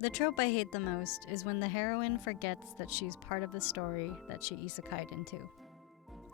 The trope I hate the most is when the heroine forgets that she's part of the story that she isekai'd into.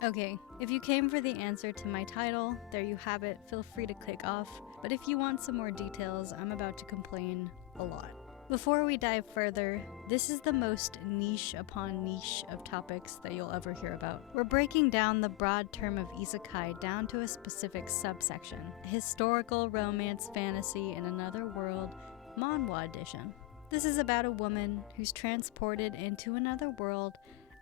Okay, if you came for the answer to my title, there you have it, feel free to click off, but if you want some more details, I'm about to complain a lot. Before we dive further, this is the most niche upon niche of topics that you'll ever hear about. We're breaking down the broad term of isekai down to a specific subsection, historical romance fantasy in another world, manhwa edition. This is about a woman who's transported into another world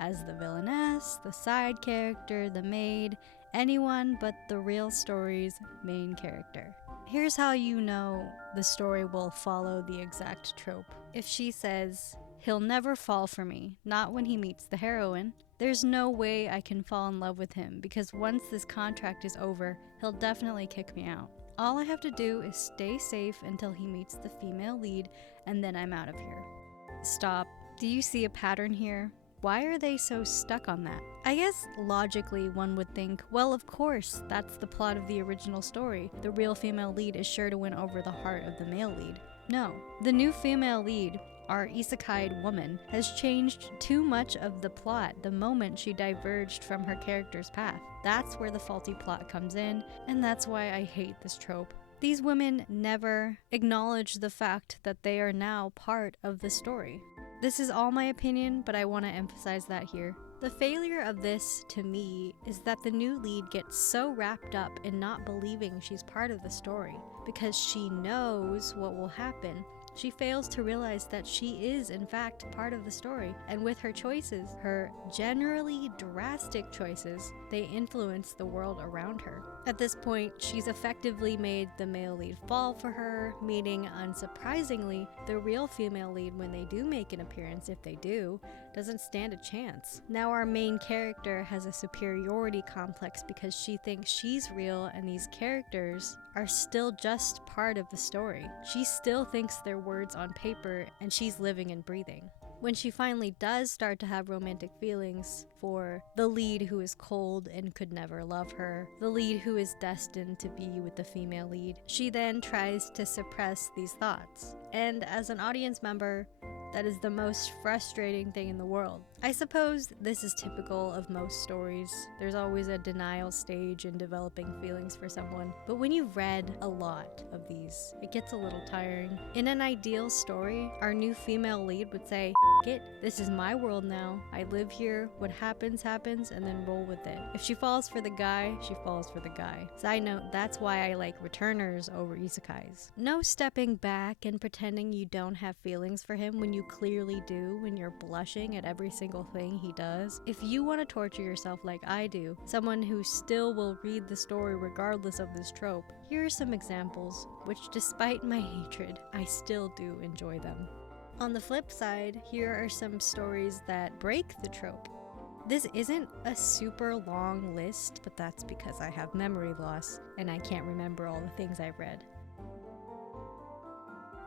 as the villainess, the side character, the maid, anyone but the real story's main character. Here's how you know the story will follow the exact trope. If she says, "He'll never fall for me, not when he meets the heroine," there's no way I can fall in love with him because once this contract is over, he'll definitely kick me out. All I have to do is stay safe until he meets the female lead, and then I'm out of here. Stop. Do you see a pattern here? Why are they so stuck on that? I guess logically one would think, well, of course, that's the plot of the original story. The real female lead is sure to win over the heart of the male lead. No. The new female lead, our isekai'd woman, has changed too much of the plot the moment she diverged from her character's path. That's where the faulty plot comes in, and that's why I hate this trope. These women never acknowledge the fact that they are now part of the story. This is all my opinion, but I want to emphasize that here. The failure of this, to me, is that the new lead gets so wrapped up in not believing she's part of the story. Because she knows what will happen, she fails to realize that she is, in fact, part of the story. And with her choices, her generally drastic choices, they influence the world around her. At this point, she's effectively made the male lead fall for her, meaning, unsurprisingly, the real female lead, when they do make an appearance, if they do, doesn't stand a chance. Now our main character has a superiority complex because she thinks she's real and these characters are still just part of the story. She still thinks they're words on paper and she's living and breathing. When she finally does start to have romantic feelings for the lead who is cold and could never love her, the lead who is destined to be with the female lead, she then tries to suppress these thoughts. And as an audience member, that is the most frustrating thing in the world. I suppose this is typical of most stories. There's always a denial stage in developing feelings for someone. But when you've read a lot of these, it gets a little tiring. In an ideal story, our new female lead would say, "F it, this is my world now. I live here, what happens, happens, and then roll with it." If she falls for the guy, she falls for the guy. Side note, that's why I like returners over isekais. No stepping back and pretending you don't have feelings for him when you clearly do, when you're blushing at every single thing he does. If you want to torture yourself like I do, someone who still will read the story regardless of this trope, here are some examples, which despite my hatred, I still do enjoy them. On the flip side, here are some stories that break the trope. This isn't a super long list, but that's because I have memory loss and I can't remember all the things I've read.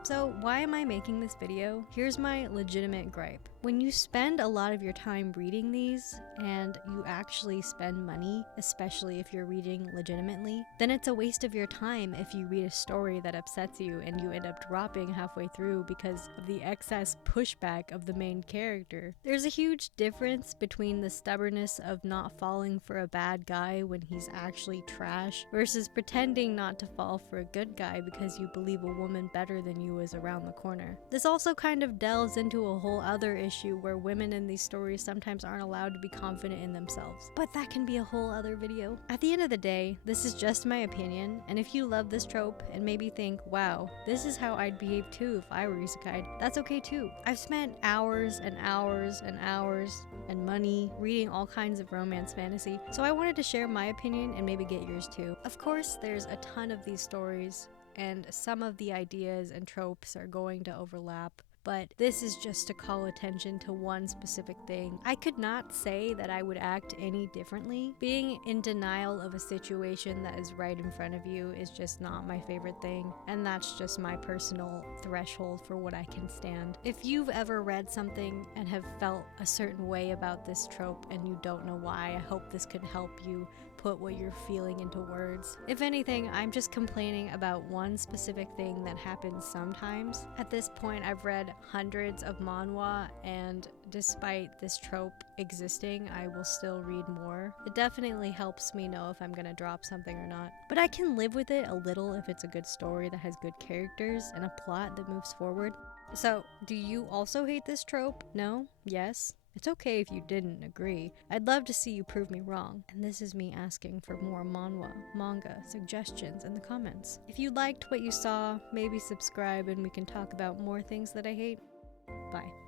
So why am I making this video? Here's my legitimate gripe. When you spend a lot of your time reading these, and you actually spend money, especially if you're reading legitimately, then it's a waste of your time if you read a story that upsets you and you end up dropping halfway through because of the excess pushback of the main character. There's a huge difference between the stubbornness of not falling for a bad guy when he's actually trash versus pretending not to fall for a good guy because you believe a woman better than you is around the corner. This also kind of delves into a whole other issue where women in these stories sometimes aren't allowed to be confident in themselves. But that can be a whole other video. At the end of the day, this is just my opinion, and if you love this trope and maybe think, wow, this is how I'd behave too if I were isekai'd, that's okay too. I've spent hours and hours and hours and money reading all kinds of romance fantasy, so I wanted to share my opinion and maybe get yours too. Of course, there's a ton of these stories, and some of the ideas and tropes are going to overlap, but this is just to call attention to one specific thing. I could not say that I would act any differently. Being in denial of a situation that is right in front of you is just not my favorite thing, and that's just my personal threshold for what I can stand. If you've ever read something and have felt a certain way about this trope and you don't know why, I hope this could help you put what you're feeling into words. If anything, I'm just complaining about one specific thing that happens sometimes. At this point, I've read hundreds of manhwa, and despite this trope existing, I will still read more. It definitely helps me know if I'm gonna drop something or not. But I can live with it a little if it's a good story that has good characters and a plot that moves forward. So, do you also hate this trope? No? Yes? It's okay if you didn't agree. I'd love to see you prove me wrong. And this is me asking for more manhwa, manga, suggestions in the comments. If you liked what you saw, maybe subscribe and we can talk about more things that I hate. Bye.